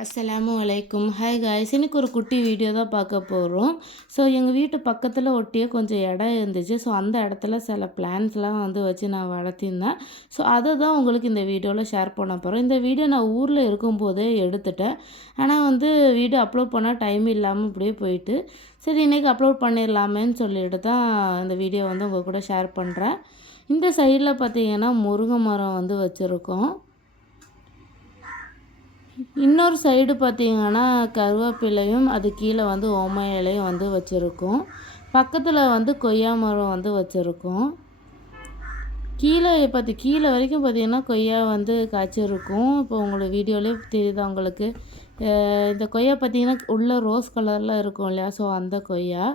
அஸ்ஸலாமு அலைக்கும். Hi guys, இன்னைக்கு ஒரு குட்டி வீடியோ தான் பார்க்க போகிறோம். ஸோ எங்கள் வீட்டு பக்கத்தில் ஒட்டியே கொஞ்சம் இடம் இருந்துச்சு. ஸோ அந்த இடத்துல சில பிளான்ஸ்லாம் வந்து வச்சு நான் வளர்த்திருந்தேன். ஸோ அதை தான் உங்களுக்கு இந்த வீடியோவில் ஷேர் பண்ண போகிறேன். இந்த வீடியோ நான் ஊரில் இருக்கும்போதே எடுத்துட்டேன். ஆனால் வந்து வீடியோ அப்லோட் பண்ண டைம் இல்லாமல் இப்படியே போயிட்டு, சரி இன்றைக்கி அப்லோட் பண்ணிடலாமேன்னு சொல்லிட்டு தான் இந்த வீடியோ வந்து உங்கள் கூட ஷேர் பண்ணுறேன். இந்த சைடில் பார்த்தீங்கன்னா முருங்கை மரம் வந்து வச்சுருக்கோம். இன்னொரு சைடு பார்த்தீங்கன்னா கருவேப்பிலையும் அது கீழே வந்து ஓம இலையும் வந்து வச்சுருக்கோம். பக்கத்தில் வந்து கொய்யா மரம் வந்து வச்சுருக்கோம். கீழே வரைக்கும் பார்த்தீங்கன்னா கொய்யா வந்து காய்ச்சிருக்கும். இப்போ உங்களுக்கு வீடியோலேயே தெரியுதா உங்களுக்கு. இந்த கொய்யா பார்த்தீங்கன்னா உள்ள ரோஸ் கலரில் இருக்கும் இல்லையா, ஸோ அந்த கொய்யா.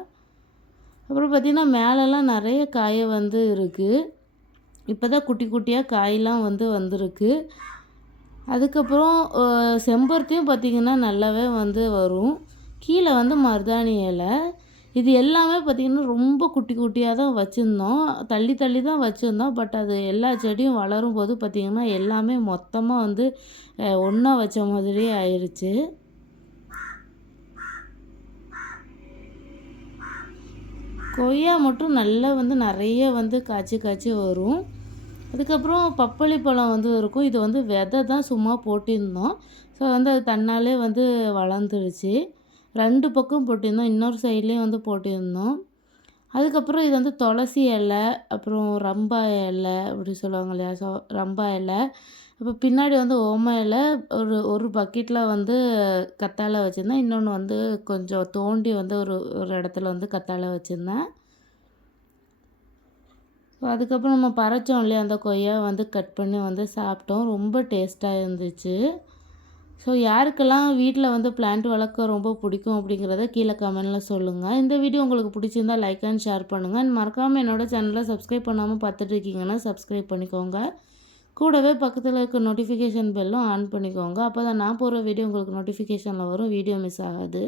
அப்புறம் பார்த்திங்கன்னா மேலெல்லாம் நிறைய காய வந்து இருக்குது. இப்போ தான் குட்டி குட்டியாக காயெலாம் வந்து வந்திருக்கு. அதுக்கப்புறம் செம்பருத்தியும் பார்த்திங்கன்னா நல்லாவே வந்து வரும். கீழே வந்து மருதாணி இலை. இது எல்லாமே பார்த்திங்கன்னா ரொம்ப குட்டி குட்டியாக தான் வச்சுருந்தோம். தள்ளி தள்ளி தான் வச்சுருந்தோம். பட் அது எல்லா செடியும் வளரும்போது பார்த்திங்கன்னா எல்லாமே மொத்தமாக வந்து ஒன்றா வச்ச மாதிரியே ஆயிடுச்சு. கொய்யா மட்டும் நல்லா வந்து நிறைய வந்து காய்ச்சி வரும். அதுக்கப்புறம் பப்பாளி பழம் வந்து இருக்கும். இது வந்து விதை தான் சும்மா போட்டிருந்தோம். ஸோ வந்து அது தன்னாலே வந்து வளர்ந்துருச்சு. 2 பக்கம் போட்டிருந்தோம். இன்னொரு சைட்லேயும் வந்து போட்டிருந்தோம். அதுக்கப்புறம் இது வந்து துளசி இலை, அப்புறம் ரம்பா இலை அப்படி சொல்லுவாங்க இல்லையா, ஸோ ரம்பா இலை. அப்போ பின்னாடி வந்து ஓம இலை. ஒரு பக்கெட்டில் வந்து கத்தாழை வச்சுருந்தேன். இன்னொன்று வந்து கொஞ்சம் தோண்டி வந்து ஒரு இடத்துல வந்து கத்தாழை வச்சுருந்தேன். ஸோ அதுக்கப்புறம் நம்ம பறிச்சோம் இல்லையா, அந்த கொய்யா வந்து கட் பண்ணி வந்து சாப்பிட்டோம். ரொம்ப டேஸ்ட்டாக இருந்துச்சு. ஸோ யாருக்கெல்லாம் வீட்டில் வந்து பிளான்ட் வளர்க்க ரொம்ப பிடிக்கும் அப்படிங்கிறத கீழே கமெண்டில் சொல்லுங்கள். இந்த வீடியோ உங்களுக்கு பிடிச்சிருந்தால் லைக் அண்ட் ஷேர் பண்ணுங்கள். அண்ட் மறக்காமல் என்னோடய சேனலை சப்ஸ்கிரைப் பண்ணாமல் பார்த்துட்டு இருக்கீங்கன்னா சப்ஸ்கிரைப் பண்ணிக்கோங்க. கூடவே பக்கத்தில் இருக்க நோட்டிஃபிகேஷன் பெல்லும் ஆன் பண்ணிக்கோங்க. அப்போ தான் நான் போகிற வீடியோ உங்களுக்கு நோட்டிஃபிகேஷனில் வரும். வீடியோ மிஸ் ஆகாது.